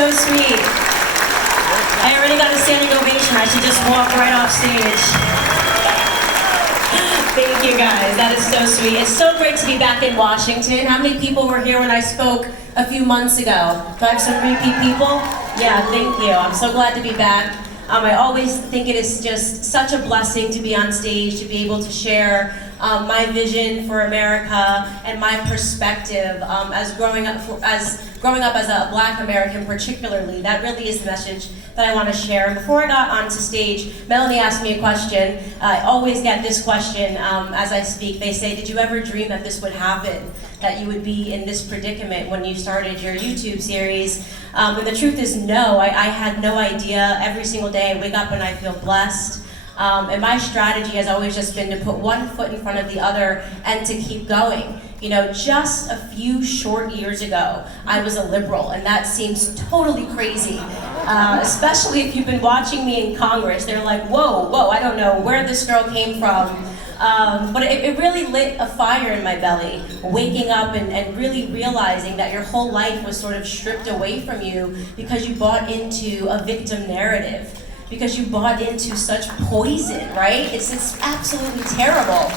so sweet. I already got a standing ovation. I should just walk right off stage. Thank you guys, that is so sweet. It's so great to be back in Washington. How many people were here when I spoke a few months ago? Do I have some repeat people? Yeah, thank you. I'm so glad to be back. I always think it is just such a blessing to be on stage, to be able to share my vision for America and my perspective as growing up as a Black American particularly. That really is the message that I want to share. And before I got onto stage, Melanie asked me a question. I always get this question as I speak. They say, did you ever dream that this would happen? That you would be in this predicament when you started your YouTube series? And the truth is no, I had no idea. Every single day I wake up and I feel blessed. And my strategy has always just been to put one foot in front of the other and to keep going. You know, just a few short years ago, I was a liberal, and that seems totally crazy. Especially if you've been watching me in Congress. They're like, whoa, I don't know where this girl came from. But it really lit a fire in my belly, waking up and really realizing that your whole life was sort of stripped away from you because you bought into a victim narrative, because you bought into such poison, right? It's absolutely terrible.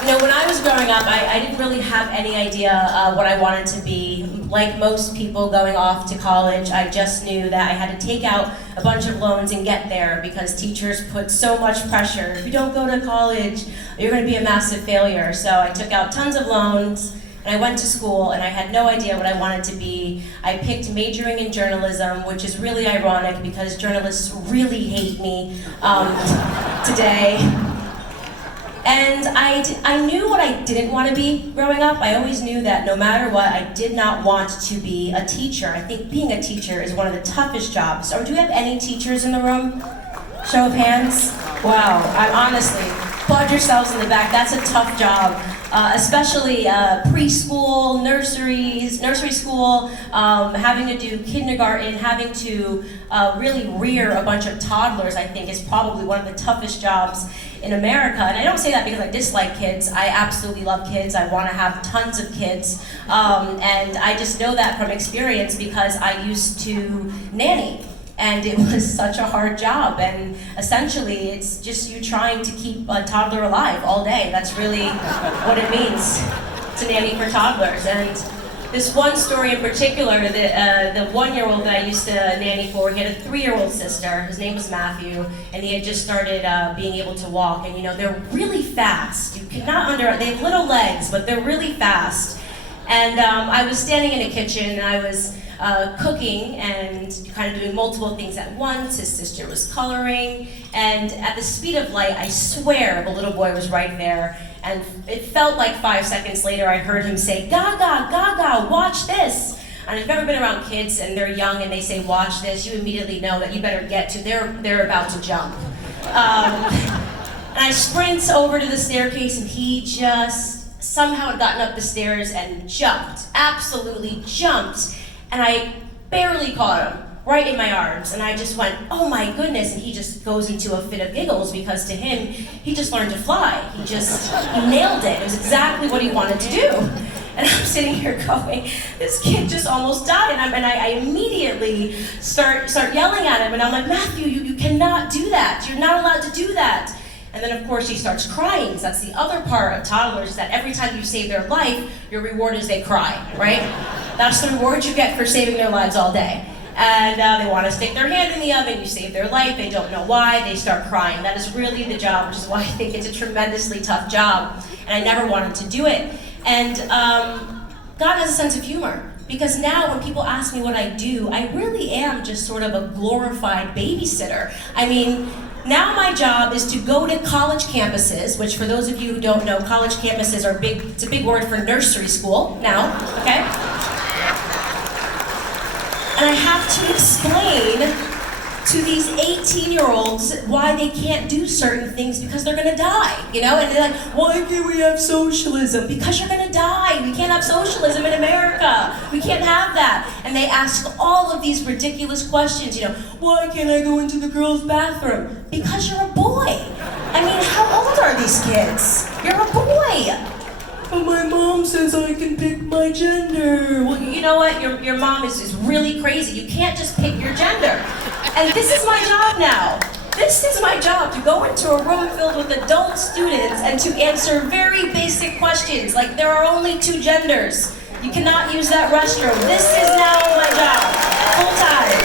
You know, when I was growing up, I didn't really have any idea what I wanted to be. Like most people going off to college, I just knew that I had to take out a bunch of loans and get there because teachers put so much pressure. If you don't go to college, you're going to be a massive failure. So I took out tons of loans, and I went to school, and I had no idea what I wanted to be. I picked majoring in journalism, which is really ironic because journalists really hate me today. And I knew what I didn't want to be growing up. I always knew that no matter what, I did not want to be a teacher. I think being a teacher is one of the toughest jobs. Or do we have any teachers in the room? Show of hands? Wow, honestly, applaud yourselves in the back. That's a tough job. Especially preschool, nursery school, having to do kindergarten, having to really rear a bunch of toddlers, I think is probably one of the toughest jobs in America. And I don't say that because I dislike kids. I absolutely love kids. I want to have tons of kids. And I just know that from experience because I used to nanny. And it was such a hard job, and essentially it's just you trying to keep a toddler alive all day. That's really what it means to nanny for toddlers. And this one story in particular, the 1-year-old that I used to nanny for, he had a 3-year-old sister. His name was Matthew, and he had just started being able to walk. And you know, they're really fast. You cannot they have little legs, but they're really fast. And I was standing in a kitchen, and I was cooking and kind of doing multiple things at once. His sister was coloring, and at the speed of light, I swear the little boy was right there. And it felt like 5 seconds later, I heard him say, "Gaga, Gaga, watch this." And if you've ever been around kids and they're young and they say, "Watch this," you immediately know that you better get to, they're about to jump. And I sprint over to the staircase, and he just somehow had gotten up the stairs and jumped, absolutely jumped. And I barely caught him right in my arms, and I just went, oh my goodness, and he just goes into a fit of giggles because to him, he just learned to fly. He nailed it. It was exactly what he wanted to do. And I'm sitting here going, this kid just almost died, and I immediately start yelling at him, and I'm like, Matthew, you cannot do that. You're not allowed to do that. And then of course he starts crying, because that's the other part of toddlers, is that every time you save their life, your reward is they cry, right? That's the reward you get for saving their lives all day. And they want to stick their hand in the oven, you save their life, they don't know why, they start crying. That is really the job, which is why I think it's a tremendously tough job, and I never wanted to do it. And God has a sense of humor, because now when people ask me what I do, I really am just sort of a glorified babysitter. I mean, now my job is to go to college campuses, which for those of you who don't know, college campuses are big, it's a big word for nursery school now, okay? And I have to explain to these 18-year-olds why they can't do certain things because they're gonna die, you know? And they're like, why can't we have socialism? Because you're gonna die. We can't have socialism in America. We can't have that. And they ask all of these ridiculous questions, you know, why can't I go into the girls' bathroom? Because you're a boy. I mean, how old are these kids? You're a boy. but my mom says I can pick my gender. Well, you know what? Your mom is really crazy. You can't just pick your gender. And this is my job now. This is my job, to go into a room filled with adult students and to answer very basic questions, like there are only 2 genders. You cannot use that restroom. This is now my job, full time.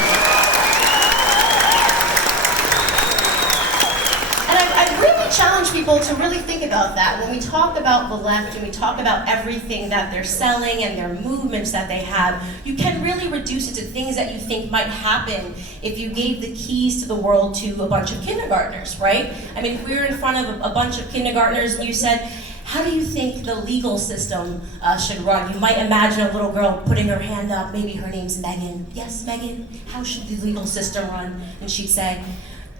And I really challenge people to really think about that. When we talk about the left and we talk about everything that they're selling and their movements that they have, you can really reduce it to things that you think might happen if you gave the keys to the world to a bunch of kindergartners, right? I mean, if we were in front of a bunch of kindergartners and you said, how do you think the legal system should run? You might imagine a little girl putting her hand up, maybe her name's Megan. Yes, Megan, how should the legal system run? And she'd say,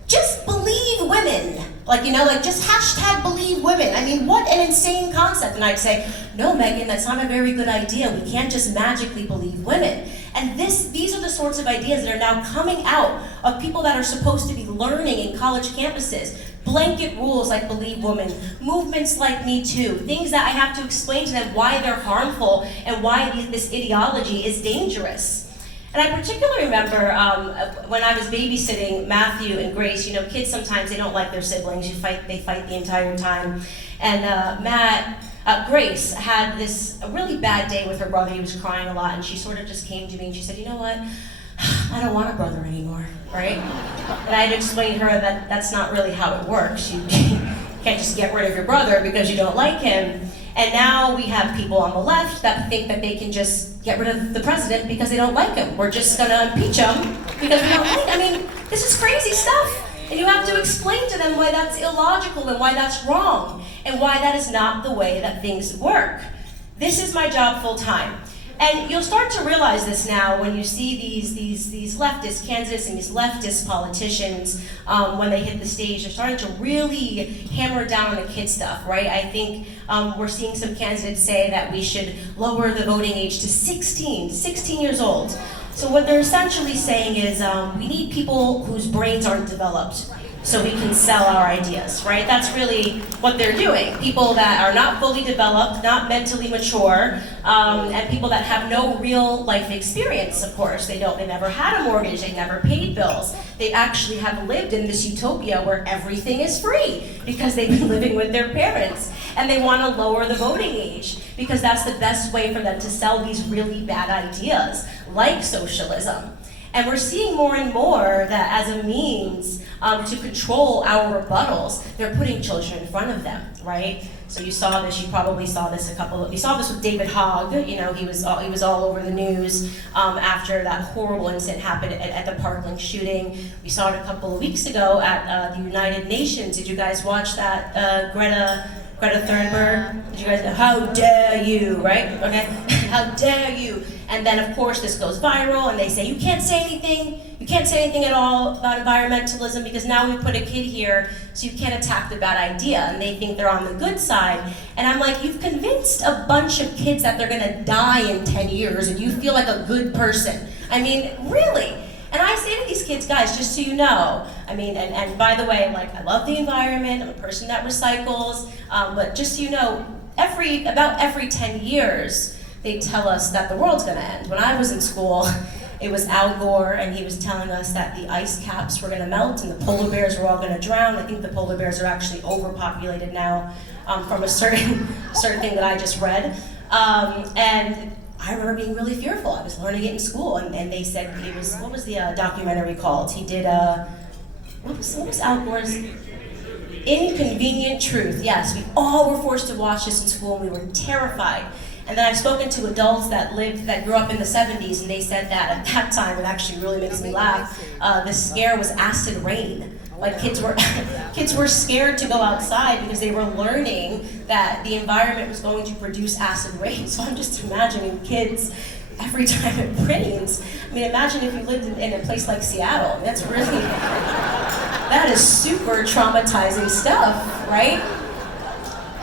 just believe women. Like, just hashtag believe women. I mean, what an insane concept. And I'd say, no, Megan, that's not a very good idea. We can't just magically believe women. And these are the sorts of ideas that are now coming out of people that are supposed to be learning in college campuses. Blanket rules like believe women, movements like Me Too, things that I have to explain to them why they're harmful and why this ideology is dangerous. And I particularly remember when I was babysitting Matthew and Grace. Kids sometimes they don't like their siblings. They fight the entire time. And Grace had a really bad day with her brother. He was crying a lot, and she sort of just came to me and she said, you know what? I don't want a brother anymore, right? And I had to explain to her that that's not really how it works. You can't just get rid of your brother because you don't like him. And now we have people on the left that think that they can just get rid of the president because they don't like him. We're just gonna impeach him because we don't like him. I mean, this is crazy stuff. And you have to explain to them why that's illogical and why that's wrong and why that is not the way that things work. This is my job full time. And you'll start to realize this now when you see these leftist candidates and these leftist politicians, when they hit the stage, they're starting to really hammer down on the kid stuff, right? I think we're seeing some candidates say that we should lower the voting age to 16 years old. So what they're essentially saying is we need people whose brains aren't developed so we can sell our ideas, right? That's really what they're doing. People that are not fully developed, not mentally mature, and people that have no real life experience, of course. They never had a mortgage, they never paid bills. They actually have lived in this utopia where everything is free because they've been living with their parents. And they want to lower the voting age because that's the best way for them to sell these really bad ideas, like socialism. And we're seeing more and more that as a means to control our rebuttals, they're putting children in front of them, right? So you saw this, you probably saw this you saw this with David Hogg. He was all over the news after that horrible incident happened at the Parkland shooting. We saw it a couple of weeks ago at the United Nations. Did you guys watch that, Greta Thunberg? Did you guys, how dare you, right? Okay, how dare you? And then of course this goes viral and they say, you can't say anything at all about environmentalism because now we put a kid here so you can't attack the bad idea, and they think they're on the good side. And I'm like, you've convinced a bunch of kids that they're gonna die in 10 years and you feel like a good person. I mean, really? And I say to these kids, guys, just so you know, I mean, and by the way, like, I love the environment, I'm a person that recycles, but just so you know, about every 10 years, they tell us that the world's gonna end. When I was in school, it was Al Gore, and he was telling us that the ice caps were gonna melt and the polar bears were all gonna drown. I think the polar bears are actually overpopulated now from a certain thing that I just read. And I remember being really fearful. I was learning it in school, and they said what was the documentary called? He did, what was Al Gore's? Inconvenient Truth. Yes, we all were forced to watch this in school, and we were terrified. And then I've spoken to adults that grew up in the 70s, and they said that at that time, it actually really makes me laugh, the scare was acid rain. Like kids were scared to go outside because they were learning that the environment was going to produce acid rain. So I'm just imagining kids every time it rains. I mean, imagine if you lived in a place like Seattle. That is super traumatizing stuff, right?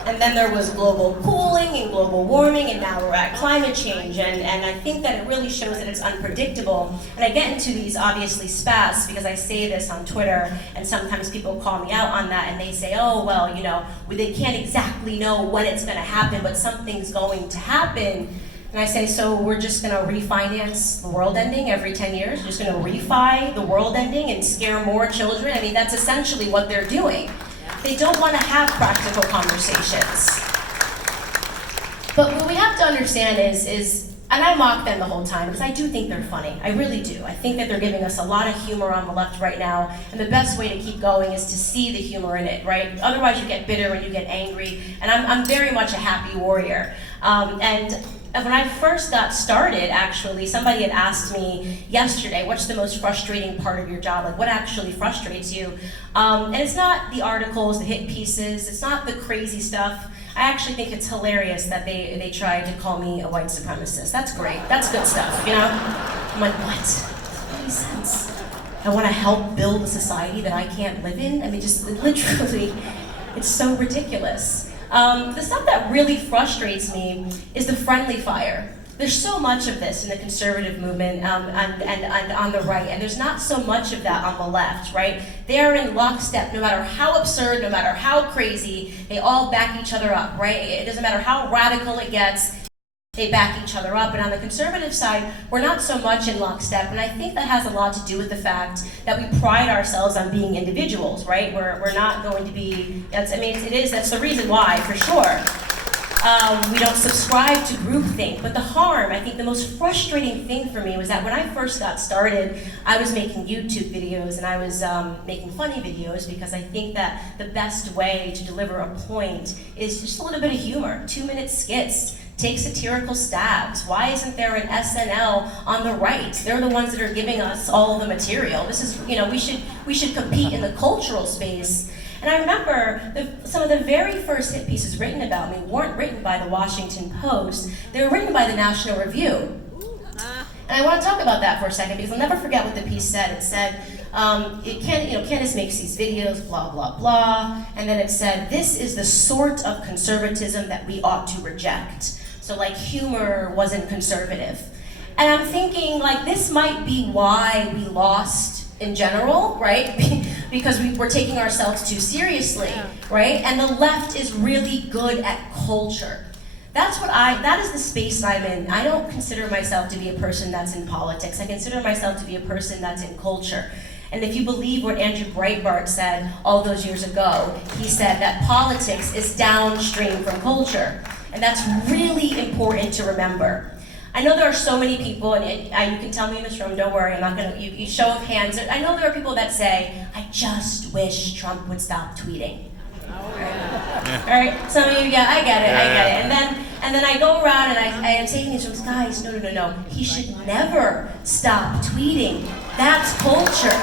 And then there was global cooling and global warming, and now we're at climate change. And I think that it really shows that it's unpredictable. And I get into these, obviously, spats because I say this on Twitter, and sometimes people call me out on that, and they say, oh, well, you know, they can't exactly know when it's going to happen, but something's going to happen. And I say, so we're just going to refinance the world ending every 10 years? We're just going to refi the world ending and scare more children? I mean, that's essentially what they're doing. They don't want to have practical conversations. But what we have to understand is, and I mock them the whole time because I do think they're funny. I really do. I think that they're giving us a lot of humor on the left right now, and the best way to keep going is to see the humor in it, right? Otherwise you get bitter and you get angry, and I'm very much a happy warrior. And when I first got started, actually, somebody had asked me yesterday, what's the most frustrating part of your job? Like, what actually frustrates you? And it's not the articles, the hit pieces, it's not the crazy stuff. I actually think it's hilarious that they tried to call me a white supremacist. That's great, that's good stuff, you know? I'm like, what? Doesn't make any sense. I want to help build a society that I can't live in? I mean, just literally, it's so ridiculous. The stuff that really frustrates me is the friendly fire. There's so much of this in the conservative movement and on the right, and there's not so much of that on the left, right? They are in lockstep, no matter how absurd, no matter how crazy, they all back each other up, right? It doesn't matter how radical it gets, they back each other up. And on the conservative side, we're not so much in lockstep, and I think that has a lot to do with the fact that we pride ourselves on being individuals, right? We're not going to be, that's the reason why, for sure. We don't subscribe to groupthink, but the harm, I think the most frustrating thing for me was that when I first got started, I was making YouTube videos and I was making funny videos because I think that the best way to deliver a point is just a little bit of humor, 2-minute skits. Take satirical stabs. Why isn't there an SNL on the right? They're the ones that are giving us all the material. This is, you know, we should compete in the cultural space. And I remember some of the very first hit pieces written about me weren't written by the Washington Post. They were written by the National Review. And I want to talk about that for a second because I'll never forget what the piece said. It said, Candace makes these videos, blah, blah, blah. And then it said, this is the sort of conservatism that we ought to reject. So like humor wasn't conservative. And I'm thinking like this might be why we lost in general, right? Because we were taking ourselves too seriously, right? And the left is really good at culture. That is the space I'm in. I don't consider myself to be a person that's in politics. I consider myself to be a person that's in culture. And if you believe what Andrew Breitbart said all those years ago, he said that politics is downstream from culture. And that's really important to remember. I know there are so many people, and you can tell me in this room, don't worry, I'm not gonna, you show of hands. I know there are people that say, I just wish Trump would stop tweeting. All right, some of you, yeah, I get it. And then I go around and I am taking these rooms, guys, no. He should never stop tweeting. That's culture.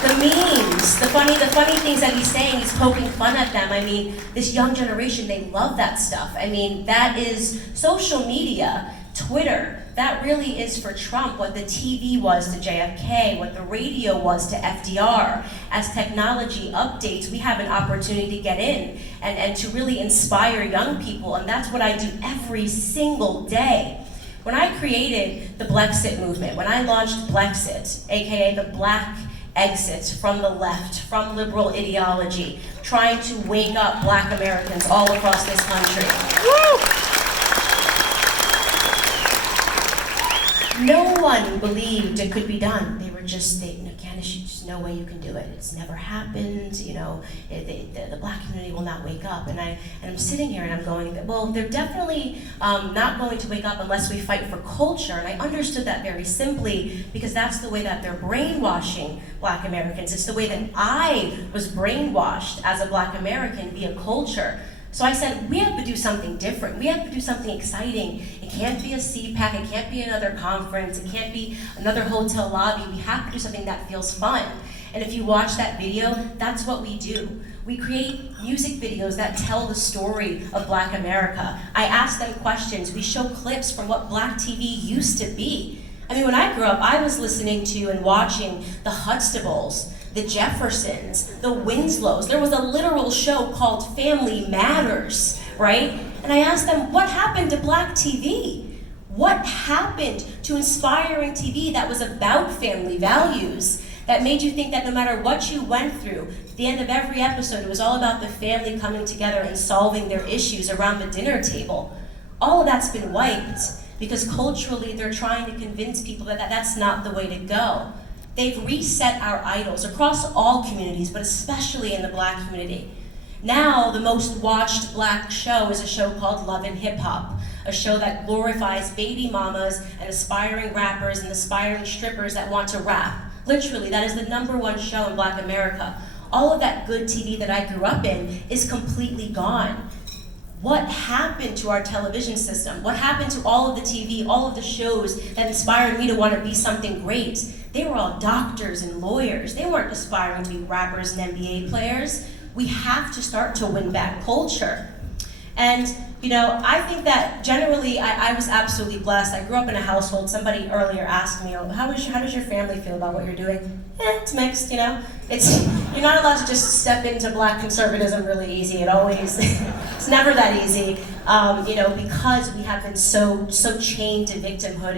The memes, the funny things that he's saying, he's poking fun at them. I mean, this young generation, they love that stuff. I mean, that is social media, Twitter. That really is for Trump what the TV was to JFK, what the radio was to FDR. As technology updates, we have an opportunity to get in and to really inspire young people, and that's what I do every single day. When I created the Blexit movement, when I launched Blexit, aka the Black Exit from the left, from liberal ideology, trying to wake up Black Americans all across this country. Woo! No one believed it could be done. They were just, Candace, there's no way you can do it. It's never happened. You know, the Black community will not wake up. And I'm sitting here and I'm going, well, they're definitely not going to wake up unless we fight for culture. And I understood that very simply because that's the way that they're brainwashing Black Americans. It's the way that I was brainwashed as a Black American via culture. So I said, we have to do something different. We have to do something exciting. It can't be a CPAC, it can't be another conference, it can't be another hotel lobby. We have to do something that feels fun. And if you watch that video, that's what we do. We create music videos that tell the story of Black America. I ask them questions. We show clips from what Black TV used to be. I mean, when I grew up, I was listening to and watching the Huxtables, the Jeffersons, the Winslows. There was a literal show called Family Matters, right? And I asked them, what happened to Black TV? What happened to inspiring TV that was about family values, that made you think that no matter what you went through, at the end of every episode, it was all about the family coming together and solving their issues around the dinner table? All of that's been wiped because culturally they're trying to convince people that that's not the way to go. They've reset our idols across all communities, but especially in the Black community. Now, the most watched Black show is a show called Love and Hip Hop, a show that glorifies baby mamas and aspiring rappers and aspiring strippers that want to rap. Literally, that is the #1 show in Black America. All of that good TV that I grew up in is completely gone. What happened to our television system? What happened to all of the TV, all of the shows that inspired me to want to be something great? They were all doctors and lawyers. They weren't aspiring to be rappers and NBA players. We have to start to win back culture. And, you know, I think that generally I was absolutely blessed. I grew up in a household. Somebody earlier asked me, oh, how does your family feel about what you're doing? It's mixed, you know. You're not allowed to just step into Black conservatism really easy. It's never that easy, you know, because we have been so chained to victimhood.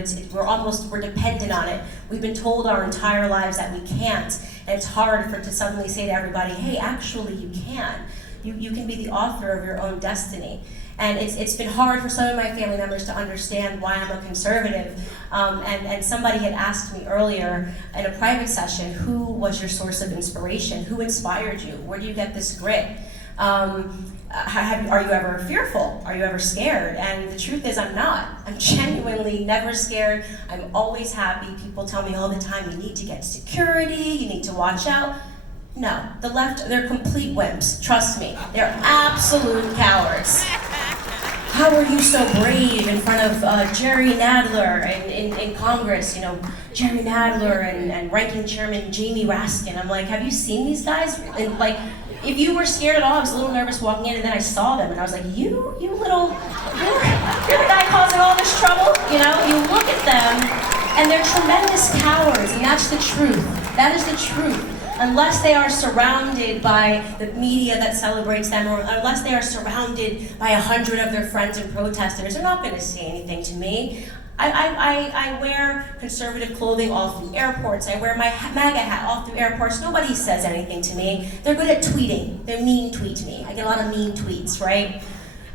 We're dependent on it. We've been told our entire lives that we can't, and it's hard to suddenly say to everybody, hey, actually you can. You can be the author of your own destiny. And it's been hard for some of my family members to understand why I'm a conservative. And somebody had asked me earlier in a private session, who was your source of inspiration? Who inspired you? Where do you get this grit? Are you ever fearful? Are you ever scared? And the truth is, I'm not. I'm genuinely never scared. I'm always happy. People tell me all the time, you need to get security, you need to watch out. No, the left, they're complete wimps, trust me. They're absolute cowards. How are you so brave in front of Jerry Nadler in Congress, you know, Jerry Nadler and Ranking Chairman Jamie Raskin? I'm like, have you seen these guys? And like, if you were scared at all, I was a little nervous walking in, and then I saw them, and I was like, you're the guy causing all this trouble? You know, you look at them, and they're tremendous cowards, and that's the truth. That is the truth. Unless they are surrounded by the media that celebrates them, or unless they are surrounded by 100 of their friends and protesters, they're not going to say anything to me. I wear conservative clothing all through airports. I wear my MAGA hat all through airports. Nobody says anything to me. They're good at tweeting. They mean tweet me. I get a lot of mean tweets, right?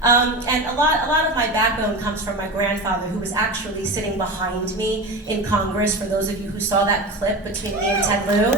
And a lot of my backbone comes from my grandfather, who was actually sitting behind me in Congress, for those of you who saw that clip between me and Ted Lieu.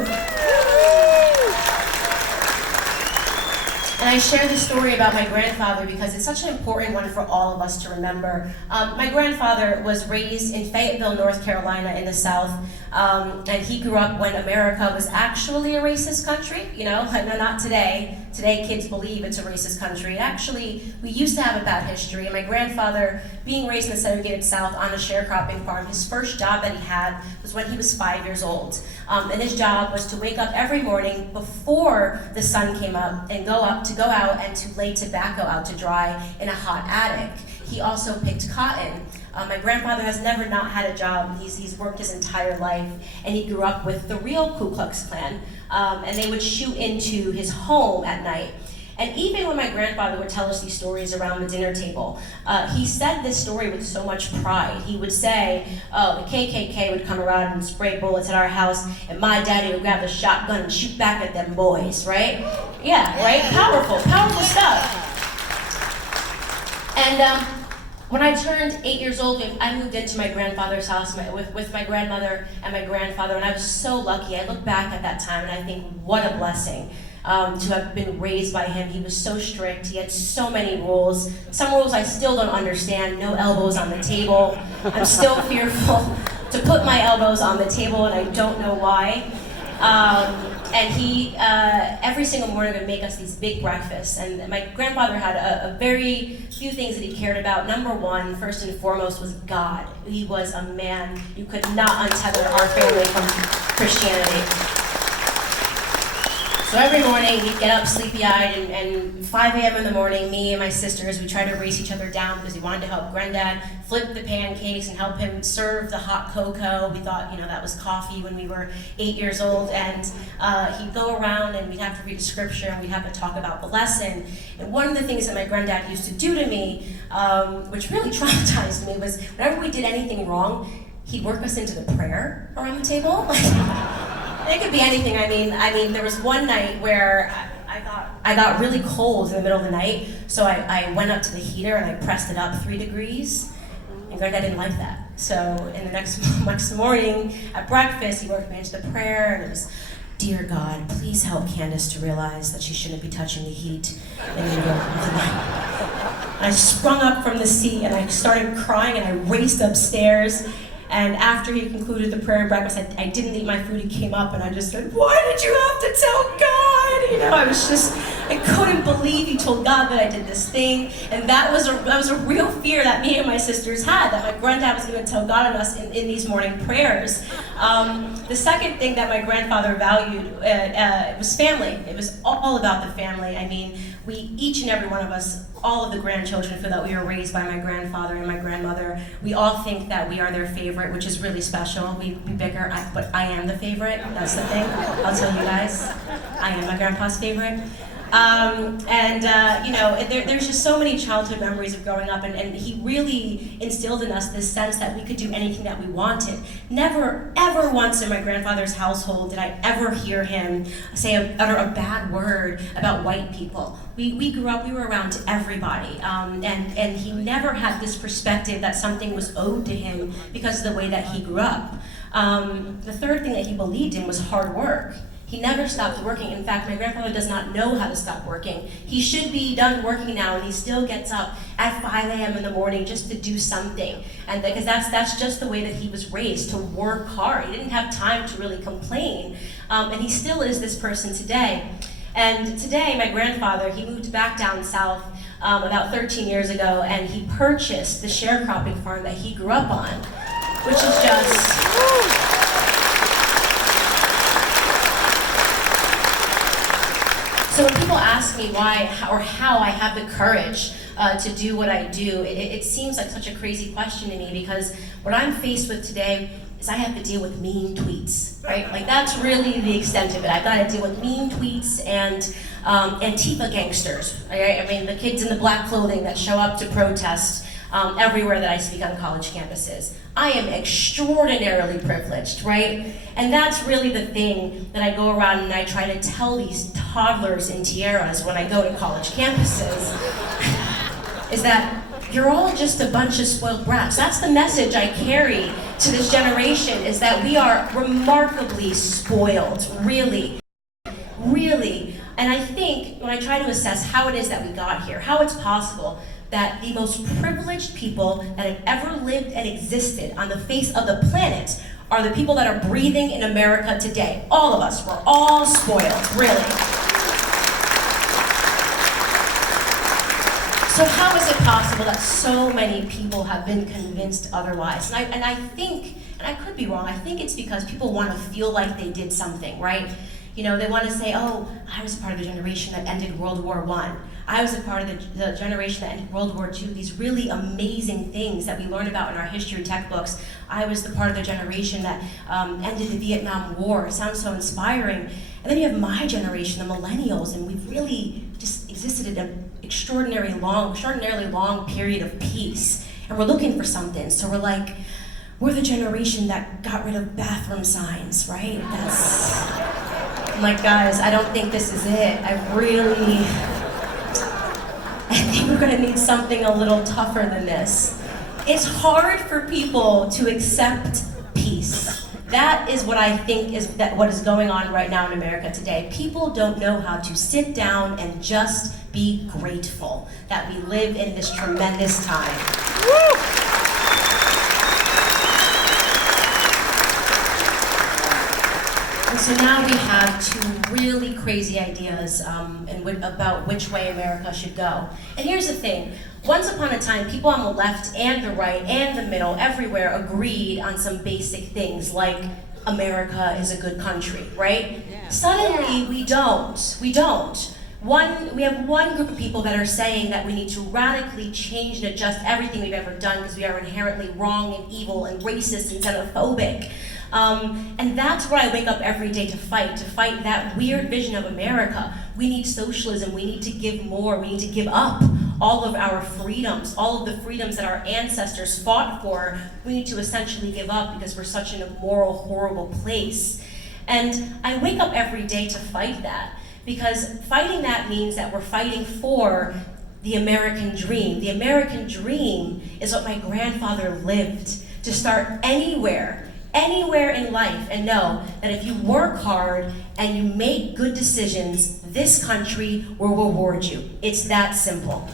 And I share this story about my grandfather because it's such an important one for all of us to remember. My grandfather was raised in Fayetteville, North Carolina in the South, and he grew up when America was actually a racist country, you know, not today. Today kids believe it's a racist country. Actually, we used to have a bad history, and my grandfather, being raised in the segregated South on a sharecropping farm, his first job that he had was when he was 5 years old. And his job was to wake up every morning before the sun came up and go out and to lay tobacco out to dry in a hot attic. He also picked cotton. My grandfather has never not had a job. He's worked his entire life, and he grew up with the real Ku Klux Klan. And they would shoot into his home at night. And even when my grandfather would tell us these stories around the dinner table, he said this story with so much pride. He would say, oh, the KKK would come around and spray bullets at our house, and my daddy would grab the shotgun and shoot back at them boys, right? Yeah, right? Powerful stuff. And when I turned 8 years old, I moved into my grandfather's house with my grandmother and my grandfather, and I was so lucky. I look back at that time and I think, what a blessing to have been raised by him. He was so strict. He had so many rules. Some rules I still don't understand. No elbows on the table. I'm still fearful to put my elbows on the table, and I don't know why. And he, every single morning, would make us these big breakfasts. And my grandfather had a very few things that he cared about. Number one, first and foremost, was God. He was a man. You could not untether our family from Christianity. So every morning he'd get up sleepy-eyed and 5 a.m. in the morning, me and my sisters, we tried to race each other down because we wanted to help Granddad flip the pancakes and help him serve the hot cocoa. We thought, that was coffee when we were 8 years old. And he'd go around and we'd have to read a scripture and we'd have to talk about the lesson. And one of the things that my granddad used to do to me, which really traumatized me, was whenever we did anything wrong, he'd work us into the prayer around the table. It could be anything. I mean, there was one night where I got really cold in the middle of the night, so I went up to the heater and I pressed it up 3 degrees, and Granddad didn't like that. So in the next morning at breakfast, he worked me into the prayer, and it was, "Dear God, please help Candace to realize that she shouldn't be touching the heat in the middle of the night." I sprung up from the seat and I started crying and I raced upstairs. And after he concluded the prayer and breakfast, I didn't eat my food. He came up and I just said, "Why did you have to tell God?" I couldn't believe he told God that I did this thing. And that was a real fear that me and my sisters had, that my granddad was going to tell God on us in these morning prayers. The second thing that my grandfather valued was family. It was all about the family. I mean, each and every one of us, all of the grandchildren, feel that we were raised by my grandfather and my grandmother. We all think that we are their favorite, which is really special. We bicker, but I am the favorite. That's the thing. I'll tell you guys, I am my grandpa's favorite. There's just so many childhood memories of growing up, and he really instilled in us this sense that we could do anything that we wanted. Never, ever once in my grandfather's household did I ever hear him utter a bad word about white people. We grew up, we were around everybody, and he never had this perspective that something was owed to him because of the way that he grew up. The third thing that he believed in was hard work. He never stopped working. In fact, my grandfather does not know how to stop working. He should be done working now, and he still gets up at 5 a.m. in the morning just to do something. And because that's just the way that he was raised, to work hard. He didn't have time to really complain. And he still is this person today. And today, my grandfather, he moved back down south about 13 years ago, and he purchased the sharecropping farm that he grew up on, which is just... So when people ask me why or how I have the courage to do what I do, it seems like such a crazy question to me, because what I'm faced with today is I have to deal with mean tweets, right? Like, that's really the extent of it. I've got to deal with mean tweets and Antifa gangsters, right? I mean, the kids in the black clothing that show up to protest everywhere that I speak on college campuses. I am extraordinarily privileged, right? And that's really the thing that I go around and I try to tell these toddlers in tiaras when I go to college campuses, is that you're all just a bunch of spoiled brats. That's the message I carry to this generation, is that we are remarkably spoiled, really, really. And I think when I try to assess how it is that we got here, how it's possible that the most privileged people that have ever lived and existed on the face of the planet are the people that are breathing in America today. All of us, we're all spoiled, really. So how is it possible that so many people have been convinced otherwise? And I think, and I could be wrong, I think it's because people want to feel like they did something, right? They want to say, "Oh, I was a part of the generation that ended World War I. I was a part of the generation that ended World War II, these really amazing things that we learn about in our history textbooks. I was the part of the generation that ended the Vietnam War." It sounds so inspiring. And then you have my generation, the millennials, and we've really just existed in an extraordinarily long period of peace. And we're looking for something, so we're the generation that got rid of bathroom signs, right? I'm like, guys, I don't think this is it. I think we're gonna need something a little tougher than this. It's hard for people to accept peace. That is what I think is what is going on right now in America today. People don't know how to sit down and just be grateful that we live in this tremendous time. Woo! And so now we have two really crazy ideas about which way America should go. And here's the thing. Once upon a time, people on the left and the right and the middle, everywhere, agreed on some basic things like America is a good country, right? Suddenly, we don't. We don't. We have one group of people that are saying that we need to radically change and adjust everything we've ever done because we are inherently wrong and evil and racist and xenophobic. And that's where I wake up every day to fight that weird vision of America. We need socialism, we need to give more, we need to give up all of our freedoms, all of the freedoms that our ancestors fought for, we need to essentially give up because we're such an immoral, horrible place. And I wake up every day to fight that, because fighting that means that we're fighting for the American dream. The American dream is what my grandfather lived, to start anywhere in life and know that if you work hard and you make good decisions, this country will reward you. It's that simple.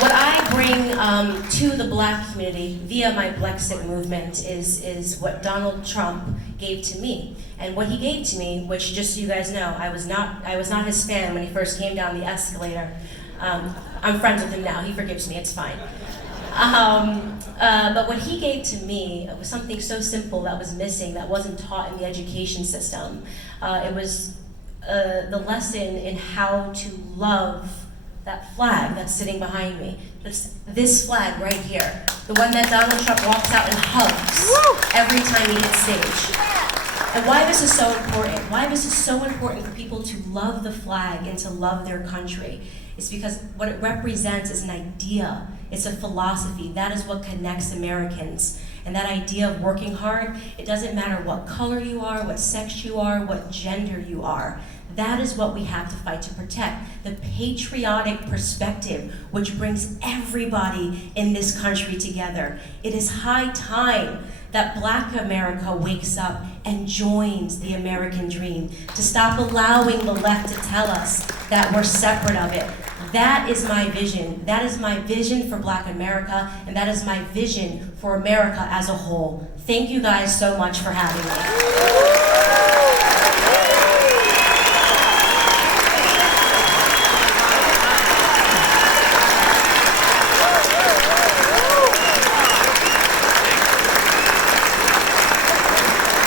What I bring to the Black community via my Blexit movement is what Donald Trump gave to me. And what he gave to me, which just so you guys know, I was not his fan when he first came down the escalator. I'm friends with him now, he forgives me, it's fine. But what he gave to me was something so simple that was missing, that wasn't taught in the education system. It was the lesson in how to love that flag that's sitting behind me. It's this flag right here, the one that Donald Trump walks out and hugs every time he hits stage. And why this is so important, why this is so important for people to love the flag and to love their country, is because what it represents is an idea, it's a philosophy. That is what connects Americans. And that idea of working hard, it doesn't matter what color you are, what sex you are, what gender you are. That is what we have to fight to protect. The patriotic perspective, which brings everybody in this country together. It is high time that Black America wakes up and joins the American dream, to stop allowing the left to tell us that we're separate of it. That is my vision. That is my vision for Black America, and that is my vision for America as a whole. Thank you guys so much for having me.